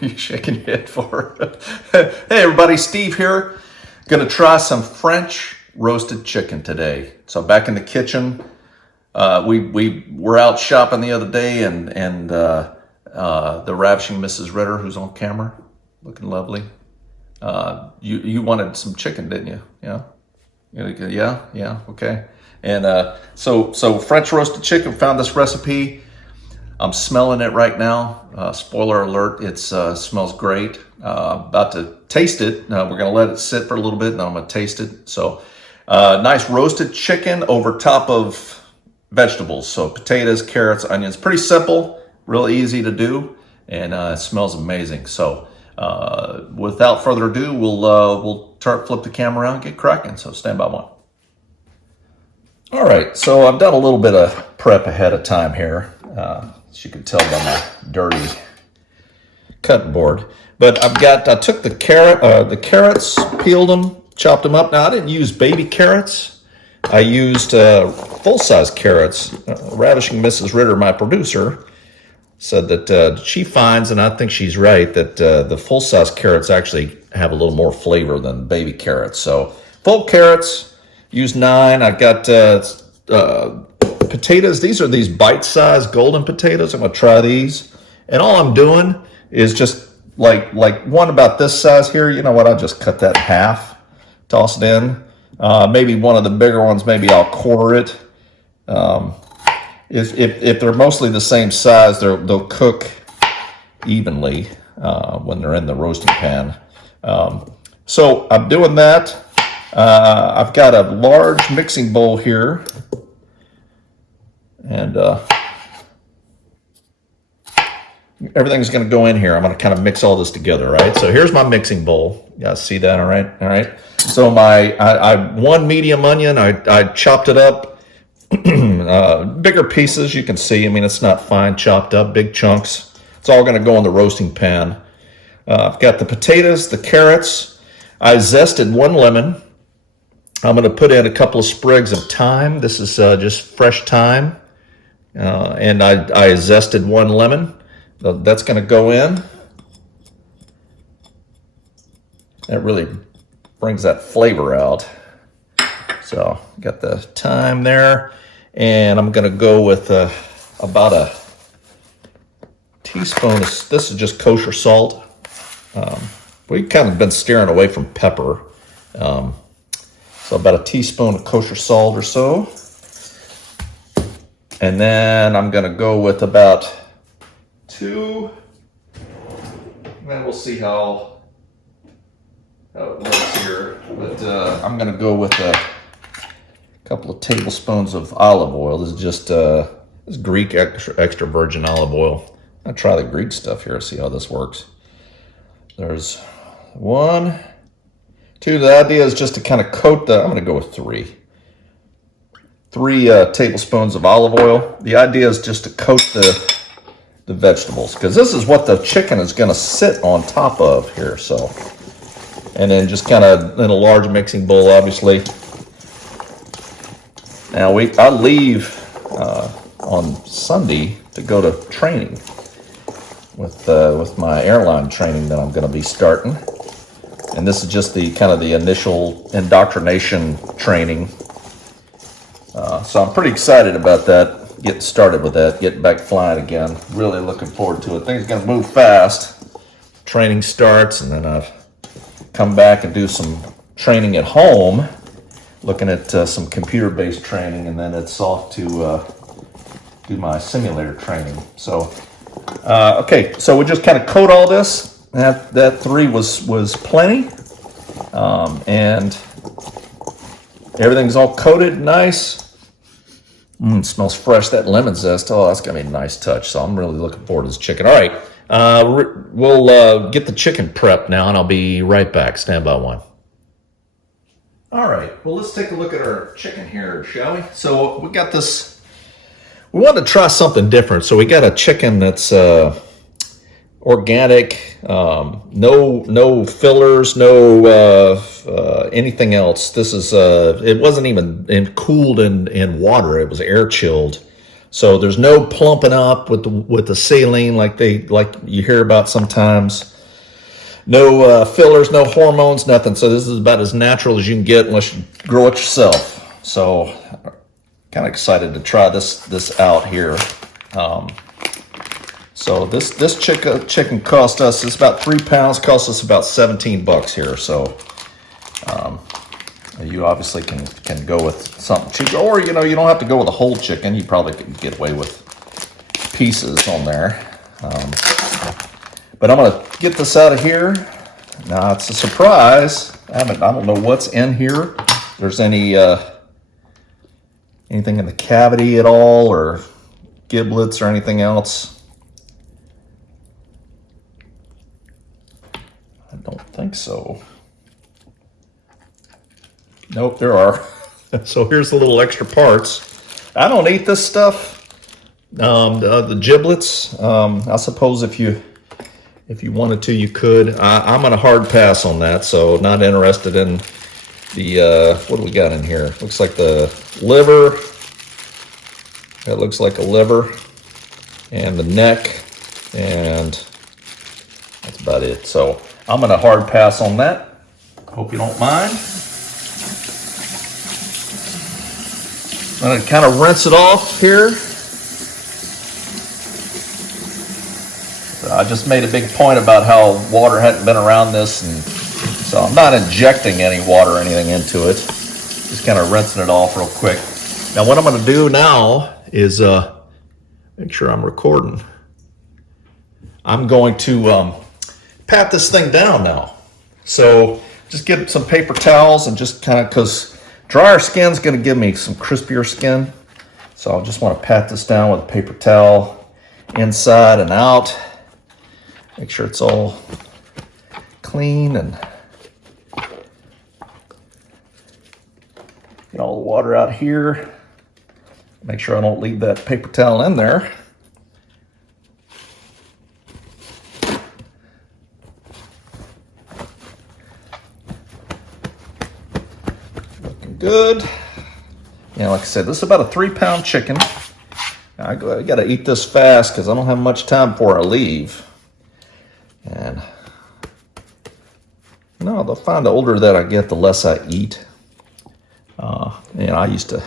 You shaking your head for? Hey everybody, Steve here. Gonna try some French roasted chicken today. So back in the kitchen, we were out shopping the other day, and the Ravishing Mrs. Ritter, who's on camera, looking lovely. You wanted some chicken, didn't you? Yeah, okay. And so French roasted chicken. Found this recipe. I'm smelling it right now. Spoiler alert, it smells great. About to taste it. We're gonna let it sit for a little bit, and then I'm gonna taste it. So nice roasted chicken over top of vegetables. So potatoes, carrots, onions. Pretty simple, real easy to do, and it smells amazing. So without further ado, we'll flip the camera around and get cracking. So stand by one. All right, so I've done a little bit of prep ahead of time here. As you can tell by my dirty cutting board. But I took the carrots, peeled them, chopped them up. Now I didn't use baby carrots. I used full-size carrots. Ravishing Mrs. Ritter, my producer, said that she finds, and I think she's right, that the full-size carrots actually have a little more flavor than baby carrots. So full carrots, use 9. I got potatoes. These are these bite-sized golden potatoes. I'm gonna try these, and all I'm doing is just like one about this size here. You know what? I just cut that in half, toss it in. Maybe one of the bigger ones, maybe I'll quarter it. If they're mostly the same size, they'll cook evenly when they're in the roasting pan. So I'm doing that. I've got a large mixing bowl here. And everything's going to go in here. I'm going to kind of mix all this together, right? So here's my mixing bowl. You guys see that? All right. So I one medium onion. I chopped it up, bigger pieces. You can see. I mean, it's not fine chopped up, big chunks. It's all going to go in the roasting pan. I've got the potatoes, the carrots. I zested 1 lemon. I'm going to put in a couple of sprigs of thyme. This is just fresh thyme. And I zested 1 lemon. That's going to go in. That really brings that flavor out. So got the thyme there, and I'm going to go with about a teaspoon of, this is just kosher salt. We've kind of been steering away from pepper. So about a teaspoon of kosher salt or so. And then I'm going to go with about 2. And then we'll see how it looks here. But I'm going to go with a couple of tablespoons of olive oil. This is just this Greek extra virgin olive oil. I'll try the Greek stuff here, see how this works. There's 1, 2. The idea is just to kind of coat I'm going to go with 3. 3 tablespoons of olive oil. The idea is just to coat the vegetables, because this is what the chicken is going to sit on top of here. So, and then just kind of in a large mixing bowl, obviously. Now I leave on Sunday to go to training with my airline training that I'm going to be starting, and this is just the kind of the initial indoctrination training. So I'm pretty excited about that, getting started with that, getting back flying again. Really looking forward to it. Things are going to move fast. Training starts, and then I've come back and do some training at home, looking at some computer-based training, and then it's off to do my simulator training. So, okay, so we just kind of coat all this. That 3 was plenty, and everything's all coated, nice. It smells fresh, that lemon zest. Oh, that's going to be a nice touch. So I'm really looking forward to this chicken. All right, we'll get the chicken prepped now, and I'll be right back. Stand by one. All right, well, let's take a look at our chicken here, shall we? So we got this. We wanted to try something different. So we got a chicken that's organic, no fillers, no anything else. This is it wasn't even cooled in water. It was air chilled. So there's no plumping up with the saline like you hear about sometimes. No fillers, no hormones, nothing. So this is about as natural as you can get unless you grow it yourself. So kind of excited to try this out here. So this chicken cost us, it's about 3 pounds, cost us about $17 here. So you obviously can go with something cheaper, or you don't have to go with a whole chicken. You probably can get away with pieces on there. But I'm gonna get this out of here. Now it's a surprise. I don't know what's in here. If there's anything in the cavity at all, or giblets or anything else. I don't think so. Nope, there are. So here's the little extra parts. I don't eat this stuff. The giblets. I suppose if you wanted to, you could. I'm on a hard pass on that, so not interested in the, what do we got in here? Looks like the liver. That looks like a liver. And the neck. And that's about it. So I'm on a hard pass on that. Hope you don't mind. I'm going to kind of rinse it off here. I just made a big point about how water hadn't been around this, and so I'm not injecting any water or anything into it. Just kind of rinsing it off real quick. Now what I'm going to do now is make sure I'm recording. I'm going to pat this thing down now. So just get some paper towels and just kind of, because drier skin's going to give me some crispier skin. So I just want to pat this down with a paper towel inside and out. Make sure it's all clean and get all the water out here. Make sure I don't leave that paper towel in there. Looking good. Yeah, like I said, this is about a 3-pound chicken. I got to eat this fast because I don't have much time before I leave. And no, they'll find the older that I get, the less I eat. I used to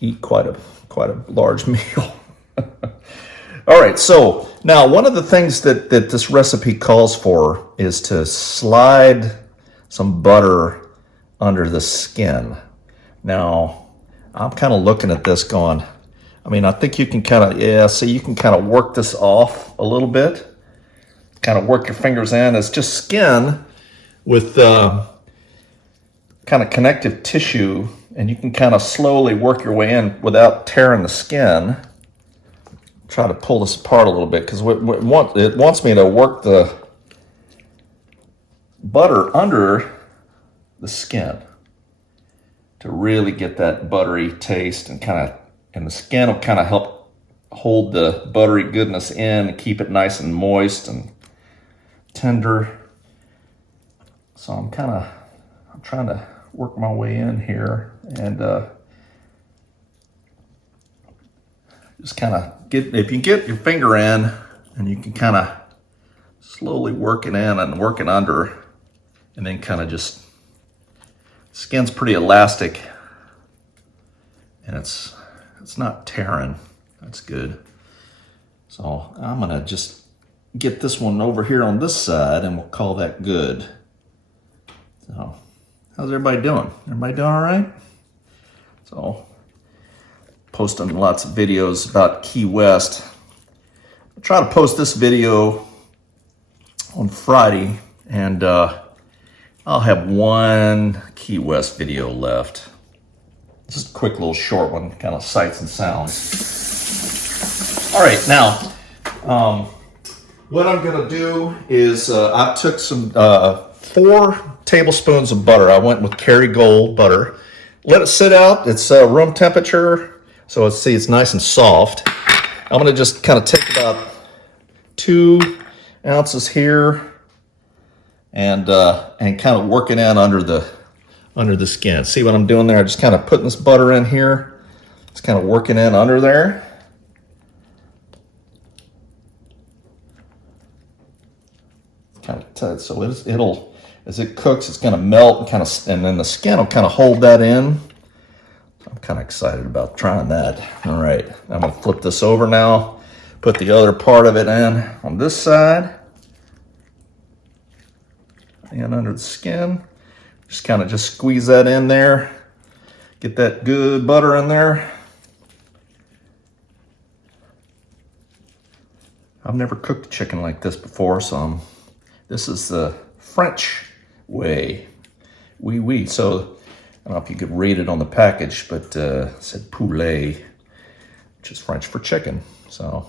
eat quite a large meal. All right, so now one of the things that this recipe calls for is to slide some butter under the skin. Now, I'm kind of looking at this going, I think you can kind of, see, you can kind of work this off a little bit. Kind of work your fingers in. It's just skin with kind of connective tissue, and you can kind of slowly work your way in without tearing the skin. Try to pull this apart a little bit because it wants me to work the butter under the skin to really get that buttery taste, and the skin will kind of help hold the buttery goodness in and keep it nice and moist and tender. So I'm trying to work my way in here, and just kind of if you get your finger in, and you can kind of slowly work it in and work it under, and then kind of just, skin's pretty elastic, and it's not tearing. That's good. So I'm gonna just get this one over here on this side, and we'll call that good. So how's everybody doing? Everybody doing all right? So posting lots of videos about Key West. I'll try to post this video on Friday, and I'll have one Key West video left. Just a quick little short one, kind of sights and sounds. All right, now, what I'm gonna do is I took some 4 tablespoons of butter. I went with Kerrygold butter. Let it sit out. It's room temperature, so it's nice and soft. I'm gonna just kind of take about 2 ounces here and kind of work it in under the skin. See what I'm doing there? I'm just kind of putting this butter in here. Just kind of working in under there. so it'll as it cooks, it's going to melt and and then the skin will kind of hold that in. I'm kind of excited about trying that. All right, I'm going to flip this over now. Put the other part of it in on this side and under the skin. Just kind of squeeze that in there. Get that good butter in there. I've never cooked chicken like this before, so this is the French way. Oui, oui. So I don't know if you could read it on the package, but it said poulet, which is French for chicken. So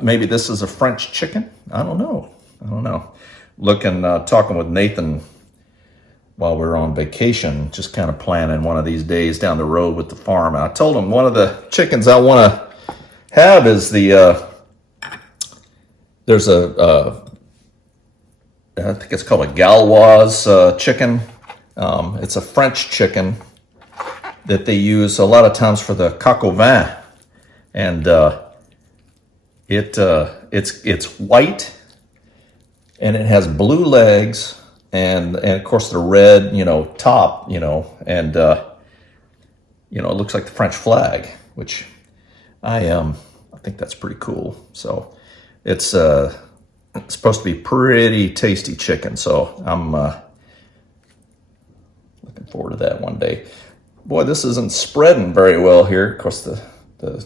maybe this is a French chicken. I don't know. Talking with Nathan while we were on vacation, just kind of planning one of these days down the road with the farm. And I told him one of the chickens I want to have is there's I think it's called a Gauloise chicken. It's a French chicken that they use a lot of times for the coq au vin, and it's white, and it has blue legs, and of course the red, top, and it looks like the French flag, which I think that's pretty cool. So it's supposed to be pretty tasty chicken. So I'm looking forward to that one day. Boy, this isn't spreading very well here. Of course, the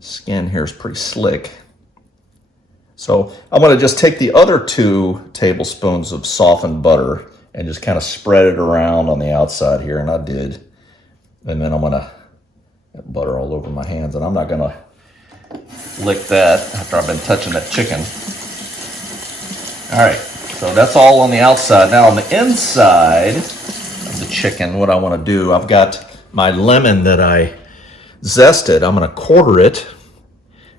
skin here is pretty slick. So I'm going to just take the other 2 tablespoons of softened butter and just kind of spread it around on the outside here, and I did. And then I'm going to get butter all over my hands, and I'm not going to lick that after I've been touching that chicken. All right, so that's all on the outside. Now on the inside of the chicken, what I want to do, I've got my lemon that I zested. I'm going to quarter it,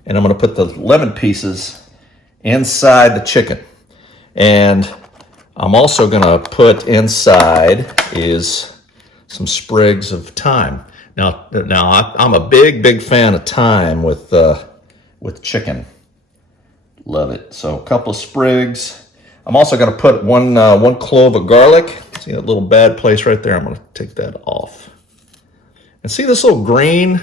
and I'm going to put the lemon pieces inside the chicken. And I'm also going to put inside is some sprigs of thyme. Now I'm a big fan of thyme with chicken. Love it. So a couple of sprigs. I'm also going to put one clove of garlic. See that little bad place right there? I'm going to take that off. And see this little green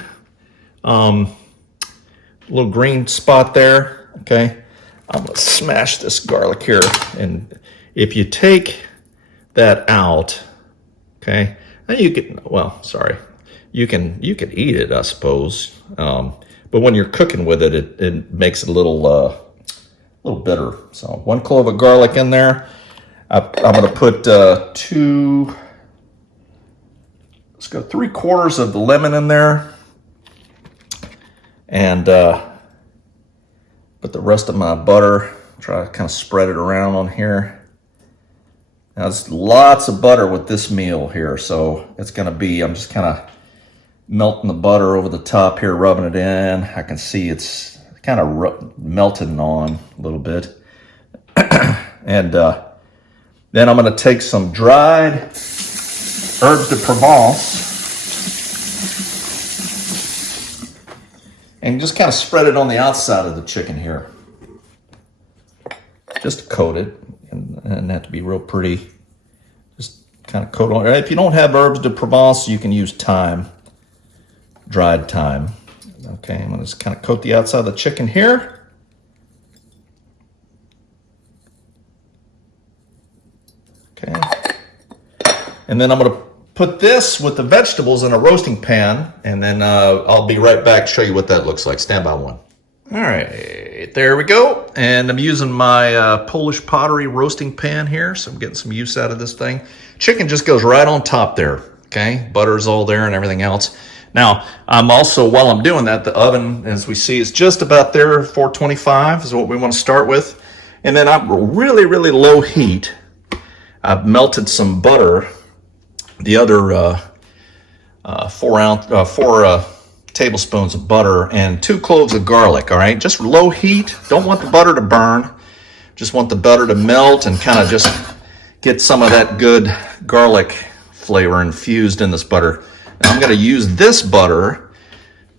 spot there? Okay. I'm going to smash this garlic here. And if you take that out, okay, and you can, you can eat it, I suppose. But when you're cooking with it, it makes it a little bitter. So 1 clove of garlic in there. I'm going to put 3/4 of the lemon in there. And put the rest of my butter, try to kind of spread it around on here. Now there's lots of butter with this meal here, so it's going to be, I'm just kind of melting the butter over the top here, rubbing it in. I can see it's kind of melting on a little bit. And then I'm going to take some dried Herbs de Provence and just kind of spread it on the outside of the chicken here. Just coat it, and have to be real pretty. Just kind of coat on. If you don't have Herbs de Provence, you can use thyme, dried thyme. Okay, I'm gonna just kind of coat the outside of the chicken here. Okay, and then I'm gonna put this with the vegetables in a roasting pan, and then I'll be right back to show you what that looks like. Stand by one. All right, there we go. And I'm using my Polish pottery roasting pan here, so I'm getting some use out of this thing. Chicken just goes right on top there, okay? Butter's all there and everything else. Now, I'm also, while I'm doing that, the oven, as we see, is just about there. 425 is what we want to start with. And then I'm really low heat. I've melted some butter. The other 4 tablespoons of butter and 2 cloves of garlic, all right? Just low heat. Don't want the butter to burn. Just want the butter to melt and kind of just get some of that good garlic flavor infused in this butter. And I'm going to use this butter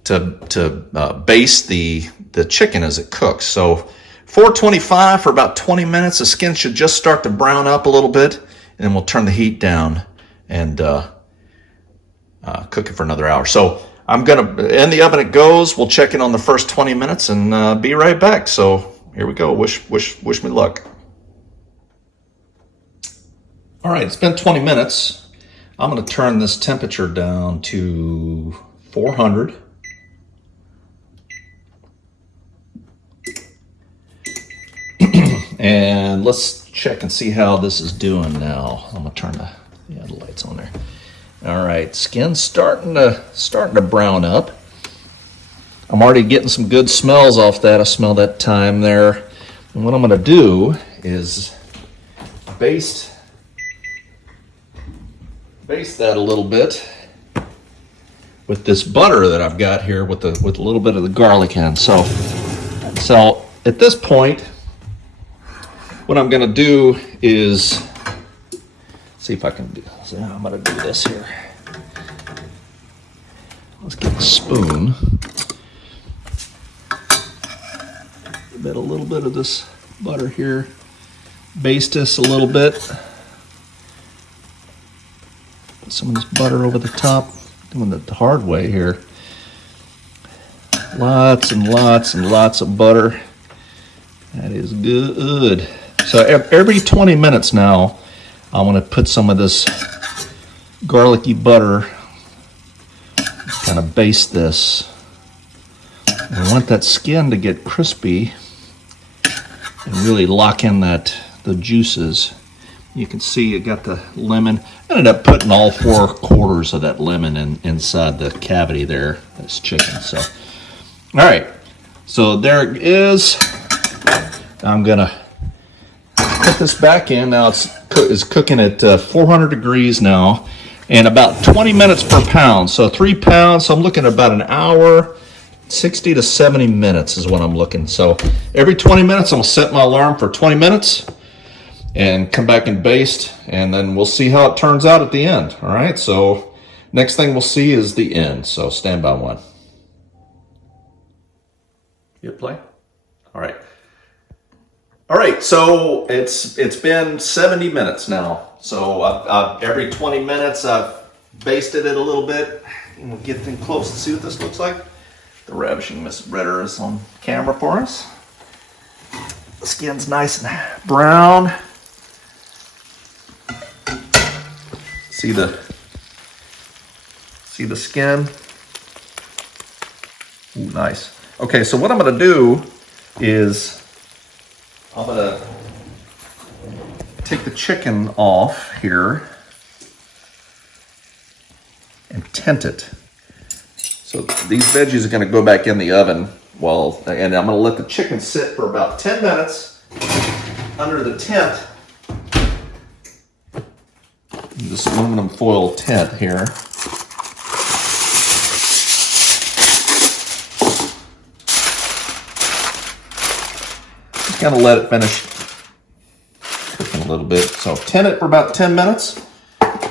to baste the chicken as it cooks. So 425 for about 20 minutes. The skin should just start to brown up a little bit, and then we'll turn the heat down and cook it for another hour. So I'm gonna, in the oven it goes. We'll check in on the first 20 minutes and be right back. So here we go. Wish me luck. All right, it's been 20 minutes. I'm gonna turn this temperature down to 400. And let's check and see how this is doing now. I'm gonna turn the lights on there. All right, skin's starting to brown up. I'm already getting some good smells off that. I smell that thyme there. And what I'm gonna do is baste that a little bit with this butter that I've got here with a little bit of the garlic in. So at this point, what I'm gonna do is see if I can do. So I'm gonna do this here. Let's get a spoon. A little bit of this butter here. Baste this a little bit. Put some of this butter over the top. Doing it the hard way here. Lots and lots and lots of butter. That is good. So every 20 minutes now, I want to put some of this garlicky butter, kind of baste this. And I want that skin to get crispy and really lock in the juices. You can see it got the lemon. I ended up putting all 4/4 of that lemon inside the cavity there. That's chicken. So, all right. So there it is. I'm gonna put this back in. Now it's cooking at 400 degrees now, and about 20 minutes per pound. So 3 pounds. So I'm looking at about an hour, 60 to 70 minutes is what I'm looking. So every 20 minutes, I'm gonna set my alarm for 20 minutes and come back and baste, and then we'll see how it turns out at the end. All right. So next thing we'll see is the end. So stand by one. Hit play. All right. All right, so it's been 70 minutes now. So I've every 20 minutes I've basted it a little bit. And we'll get them close to see what this looks like. The Ravishing Mrs. Ritter is on camera for us. The skin's nice and brown. See the skin? Ooh, nice. Okay, so what I'm gonna do is I'm gonna take the chicken off here and tent it. So these veggies are gonna go back in the oven and I'm gonna let the chicken sit for about 10 minutes under the tent. This aluminum foil tent here. Kind of let it finish cooking a little bit. So tent it for about 10 minutes,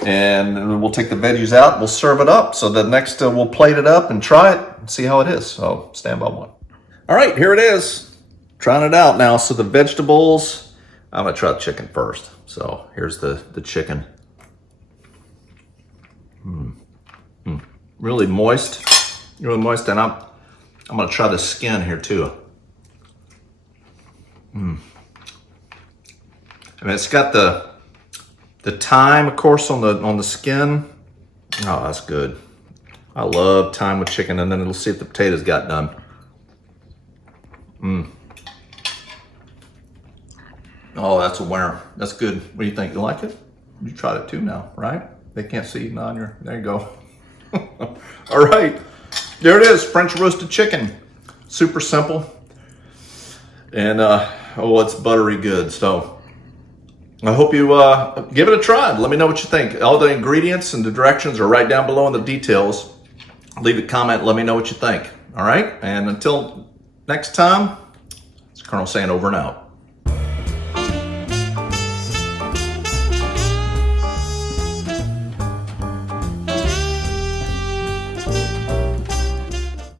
and then we'll take the veggies out. We'll serve it up. So the next we'll plate it up and try it and see how it is. So stand by one. All right, here it is. Trying it out now. So the vegetables, I'm gonna try the chicken first. So here's the chicken. Really moist, and I'm gonna try the skin here too. I mean, it's got the thyme, of course, on the skin. Oh, that's good. I love thyme with chicken, and then it'll see if the potatoes got done. Oh, that's a winner. That's good. What do you think? You like it? You tried it too now, right? They can't see you on your. There you go. All right, there it is. French roasted chicken. Super simple. And oh, it's buttery good. So I hope you give it a try. Let me know what you think. All the ingredients and the directions are right down below in the details. Leave a comment. Let me know what you think. All right. And until next time, it's Colonel saying over and out.